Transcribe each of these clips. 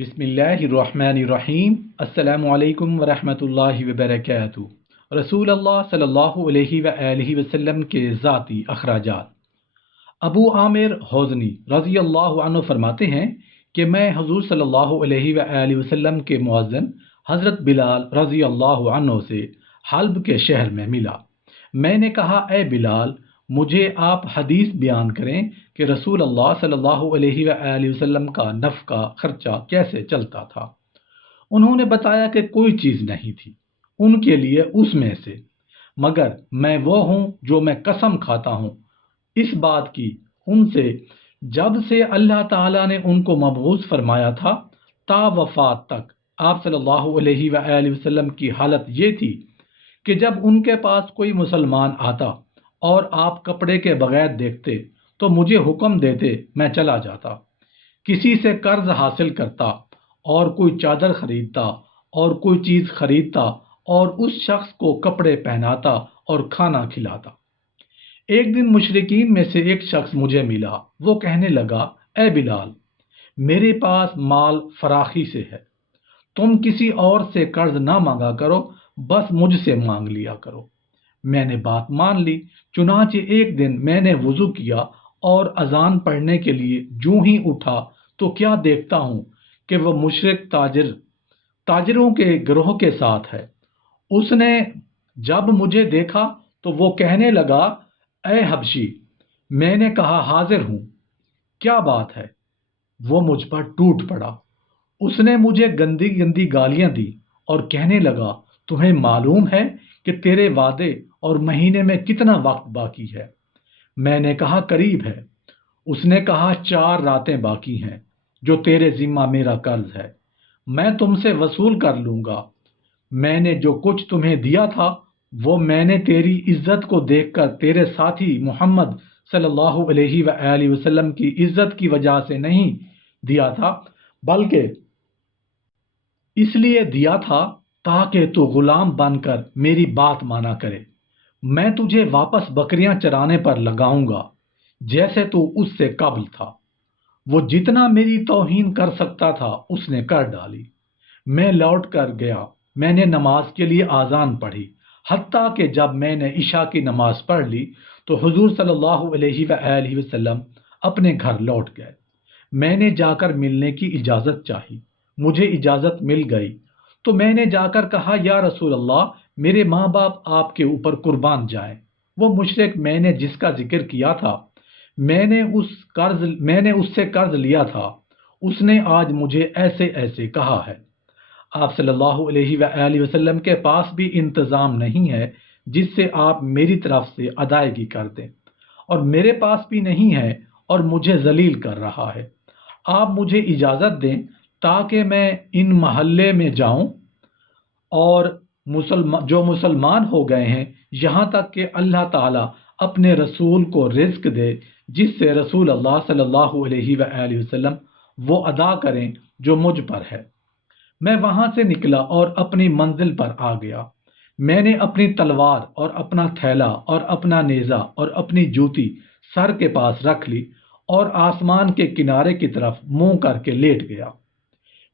بسم اللہ الرحمن الرحیم۔ السلام علیکم ورحمۃ اللہ وبرکاتہ۔ رسول اللہ صلی اللہ علیہ وآلہ وسلم کے ذاتی اخراجات۔ ابو عامر حوزنی رضی اللہ عنہ فرماتے ہیں کہ میں حضور صلی اللہ علیہ وآلہ وسلم کے مؤذن حضرت بلال رضی اللہ عنہ سے حلب کے شہر میں ملا۔ میں نے کہا، اے بلال، مجھے آپ حدیث بیان کریں کہ رسول اللہ صلی اللہ علیہ وآلہ وسلم کا نفقہ خرچہ کیسے چلتا تھا۔ انہوں نے بتایا کہ کوئی چیز نہیں تھی ان کے لیے اس میں سے، مگر میں وہ ہوں جو میں قسم کھاتا ہوں اس بات کی ان سے جب سے اللہ تعالیٰ نے ان کو مبعوث فرمایا تھا تا وفات تک آپ صلی اللہ علیہ وآلہ وسلم کی حالت یہ تھی کہ جب ان کے پاس کوئی مسلمان آتا اور آپ کپڑے کے بغیر دیکھتے تو مجھے حکم دیتے، میں چلا جاتا، کسی سے قرض حاصل کرتا اور کوئی چادر خریدتا اور کوئی چیز خریدتا اور اس شخص کو کپڑے پہناتا اور کھانا کھلاتا۔ ایک دن مشرکین میں سے ایک شخص مجھے ملا، وہ کہنے لگا، اے بلال، میرے پاس مال فراخی سے ہے، تم کسی اور سے قرض نہ مانگا کرو، بس مجھ سے مانگ لیا کرو۔ میں نے بات مان لی، چنانچہ ایک دن میں نے وضو کیا اور اذان پڑھنے کے لیے جوں ہی اٹھا تو کیا دیکھتا ہوں کہ وہ مشرک تاجروں کے گروہ کے ساتھ ہے۔ اس نے جب مجھے دیکھا تو وہ کہنے لگا، اے حبشی۔ میں نے کہا، حاضر ہوں، کیا بات ہے؟ وہ مجھ پر ٹوٹ پڑا۔ اس نے مجھے گندی گندی گالیاں دی اور کہنے لگا، تمہیں معلوم ہے کہ تیرے وعدے اور مہینے میں کتنا وقت باقی ہے؟ میں نے کہا، قریب ہے۔ اس نے کہا، 4 راتیں باقی ہیں جو تیرے ذمہ میرا قرض ہے، میں تم سے وصول کر لوں گا۔ میں نے جو کچھ تمہیں دیا تھا وہ میں نے تیری عزت کو دیکھ کر تیرے ساتھی محمد صلی اللہ علیہ وآلہ وسلم کی عزت کی وجہ سے نہیں دیا تھا، بلکہ اس لیے دیا تھا تاکہ تو غلام بن کر میری بات مانا کرے۔ میں تجھے واپس بکریاں چرانے پر لگاؤں گا جیسے تو اس سے قبل تھا۔ وہ جتنا میری توہین کر سکتا تھا اس نے کر ڈالی۔ میں لوٹ کر گیا، میں نے نماز کے لیے آذان پڑھی، حتیٰ کہ جب میں نے عشاء کی نماز پڑھ لی تو حضور صلی اللہ علیہ وآلہ وسلم اپنے گھر لوٹ گئے۔ میں نے جا کر ملنے کی اجازت چاہی، مجھے اجازت مل گئی تو میں نے جا کر کہا، یا رسول اللہ، میرے ماں باپ آپ کے اوپر قربان جائیں۔ وہ مشرک میں نے جس کا ذکر کیا تھا، میں نے اس سے قرض لیا تھا، اس نے آج مجھے ایسے ایسے کہا ہے۔ آپ صلی اللہ علیہ وآلہ وسلم کے پاس بھی انتظام نہیں ہے جس سے آپ میری طرف سے ادائیگی کر دیں، اور میرے پاس بھی نہیں ہے اور مجھے ذلیل کر رہا ہے۔ آپ مجھے اجازت دیں تاکہ میں ان محلے میں جاؤں اور جو مسلمان ہو گئے ہیں یہاں تک کہ اللہ تعالیٰ اپنے رسول کو رزق دے، جس سے رسول اللہ صلی اللہ علیہ وآلہ وسلم وہ ادا کریں جو مجھ پر ہے۔ میں وہاں سے نکلا اور اپنی منزل پر آ گیا۔ میں نے اپنی تلوار اور اپنا تھیلا اور اپنا نیزہ اور اپنی جوتی سر کے پاس رکھ لی اور آسمان کے کنارے کی طرف منہ کر کے لیٹ گیا۔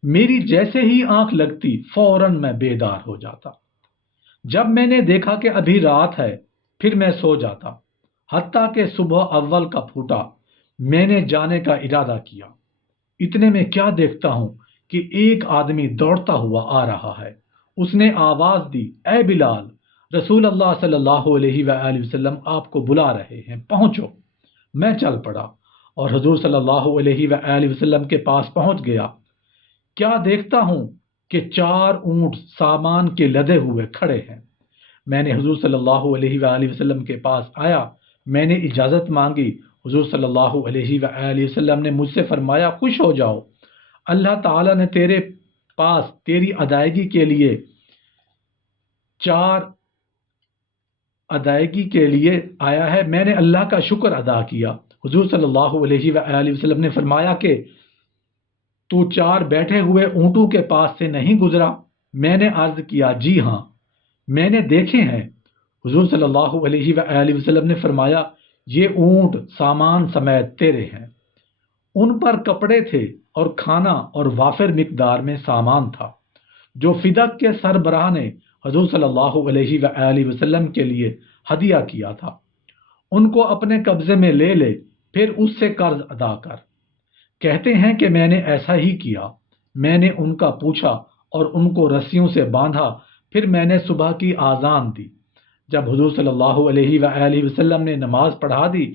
میری جیسے ہی آنکھ لگتی فوراً میں بیدار ہو جاتا۔ جب میں نے دیکھا کہ ابھی رات ہے پھر میں سو جاتا، حتیٰ کہ صبح اول کا پھوٹا میں نے جانے کا ارادہ کیا۔ اتنے میں کیا دیکھتا ہوں کہ ایک آدمی دوڑتا ہوا آ رہا ہے۔ اس نے آواز دی، اے بلال، رسول اللہ صلی اللہ علیہ وآلہ وسلم آپ کو بلا رہے ہیں، پہنچو۔ میں چل پڑا اور حضور صلی اللہ علیہ وآلہ وسلم کے پاس پہنچ گیا۔ کیا دیکھتا ہوں کہ 4 اونٹ سامان کے لدے ہوئے کھڑے ہیں۔ میں نے حضور صلی اللہ علیہ وآلہ وسلم کے پاس آیا، میں نے اجازت مانگی۔ حضور صلی اللہ علیہ وآلہ وسلم نے مجھ سے فرمایا، خوش ہو جاؤ، اللہ تعالیٰ نے تیرے پاس تیری ادائیگی کے لیے آیا ہے۔ میں نے اللہ کا شکر ادا کیا۔ حضور صلی اللہ علیہ وآلہ وسلم نے فرمایا کہ تو 4 بیٹھے ہوئے اونٹوں کے پاس سے نہیں گزرا؟ میں نے عرض کیا، جی ہاں، میں نے دیکھے ہیں۔ حضور صلی اللہ علیہ وآلہ وسلم نے فرمایا، یہ اونٹ سامان سمیت تیرے ہیں۔ ان پر کپڑے تھے اور کھانا اور وافر مقدار میں سامان تھا جو فدق کے سربراہ نے حضور صلی اللہ علیہ وآلہ وسلم کے لیے ہدیہ کیا تھا۔ ان کو اپنے قبضے میں لے لے، پھر اس سے قرض ادا کر۔ کہتے ہیں کہ میں نے ایسا ہی کیا، میں نے ان کا پوچھا اور ان کو رسیوں سے باندھا، پھر میں نے صبح کی آذان دی۔ جب حضور صلی اللہ علیہ وآلہ وسلم نے نماز پڑھا دی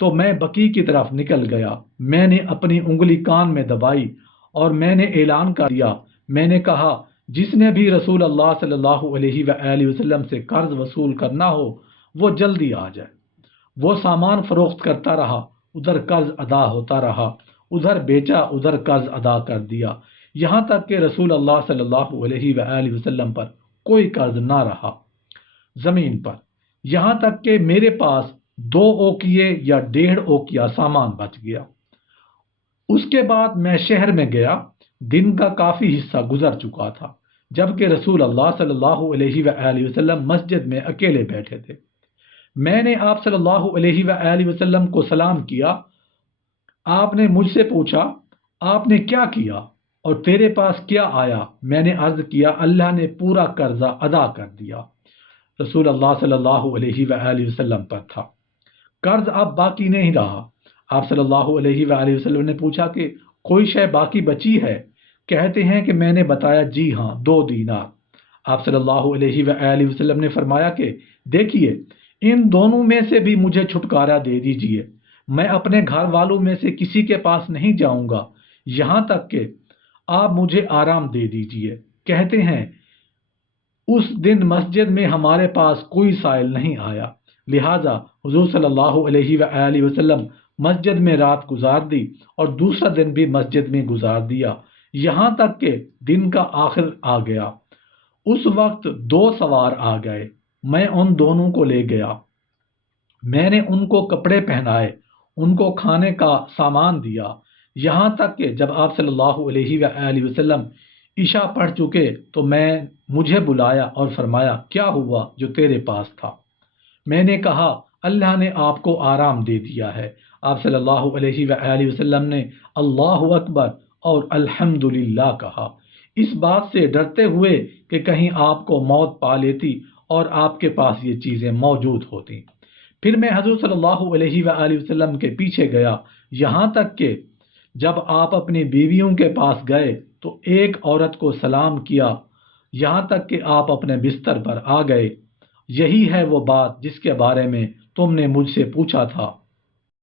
تو میں بقیع کی طرف نکل گیا۔ میں نے اپنی انگلی کان میں دبائی اور میں نے اعلان کر دیا، میں نے کہا جس نے بھی رسول اللہ صلی اللہ علیہ وآلہ وسلم سے قرض وصول کرنا ہو وہ جلدی آ جائے۔ وہ سامان فروخت کرتا رہا، ادھر قرض ادا ہوتا رہا، ادھر بیچا، ادھر قرض ادا کر دیا، یہاں تک کہ رسول اللہ صلی اللہ علیہ وآلہ وسلم پر کوئی قرض نہ رہا زمین پر، یہاں تک کہ میرے پاس 2 اوقیے یا 1.5 اوقیہ سامان بچ گیا۔ اس کے بعد میں شہر میں گیا، دن کا کافی حصہ گزر چکا تھا، جبکہ رسول اللہ صلی اللہ علیہ وآلہ وسلم مسجد میں اکیلے بیٹھے تھے۔ میں نے آپ صلی اللہ علیہ وآلہ وسلم کو سلام کیا۔ آپ نے مجھ سے پوچھا آپ نے کیا کیا اور تیرے پاس کیا آیا؟ میں نے عرض کیا اللہ نے پورا قرضہ ادا کر دیا۔ رسول اللہ صلی اللہ علیہ وآلہ وسلم پر تھا، قرض اب باقی نہیں رہا۔ آپ صلی اللہ علیہ وآلہ وسلم نے پوچھا کہ کوئی شے باقی بچی ہے؟ کہتے ہیں کہ میں نے بتایا جی ہاں 2 دینار۔ آپ صلی اللہ علیہ وآلہ وسلم نے فرمایا کہ دیکھیے ان دونوں میں سے بھی مجھے چھٹکارا دے دیجئے، میں اپنے گھر والوں میں سے کسی کے پاس نہیں جاؤں گا یہاں تک کہ آپ مجھے آرام دے دیجئے۔ کہتے ہیں اس دن مسجد میں ہمارے پاس کوئی سائل نہیں آیا، لہٰذا حضور صلی اللہ علیہ وآلہ وسلم مسجد میں رات گزار دی اور دوسرا دن بھی مسجد میں گزار دیا، یہاں تک کہ دن کا آخر آ گیا۔ اس وقت 2 سوار آ گئے، میں ان دونوں کو لے گیا، میں نے ان کو کپڑے پہنائے، ان کو کھانے کا سامان دیا، یہاں تک کہ جب آپ صلی اللہ علیہ وآلہ وسلم عشاء پڑھ چکے تو مجھے بلایا اور فرمایا کیا ہوا جو تیرے پاس تھا؟ میں نے کہا اللہ نے آپ کو آرام دے دیا ہے۔ آپ صلی اللہ علیہ وآلہ وسلم نے اللہ اکبر اور الحمدللہ کہا، اس بات سے ڈرتے ہوئے کہ کہیں آپ کو موت پا لیتی اور آپ کے پاس یہ چیزیں موجود ہوتی۔ پھر میں حضور صلی اللہ علیہ وآلہ وسلم کے پیچھے گیا، یہاں تک کہ جب آپ اپنی بیویوں کے پاس گئے تو ایک عورت کو سلام کیا، یہاں تک کہ آپ اپنے بستر پر آ گئے۔ یہی ہے وہ بات جس کے بارے میں تم نے مجھ سے پوچھا تھا۔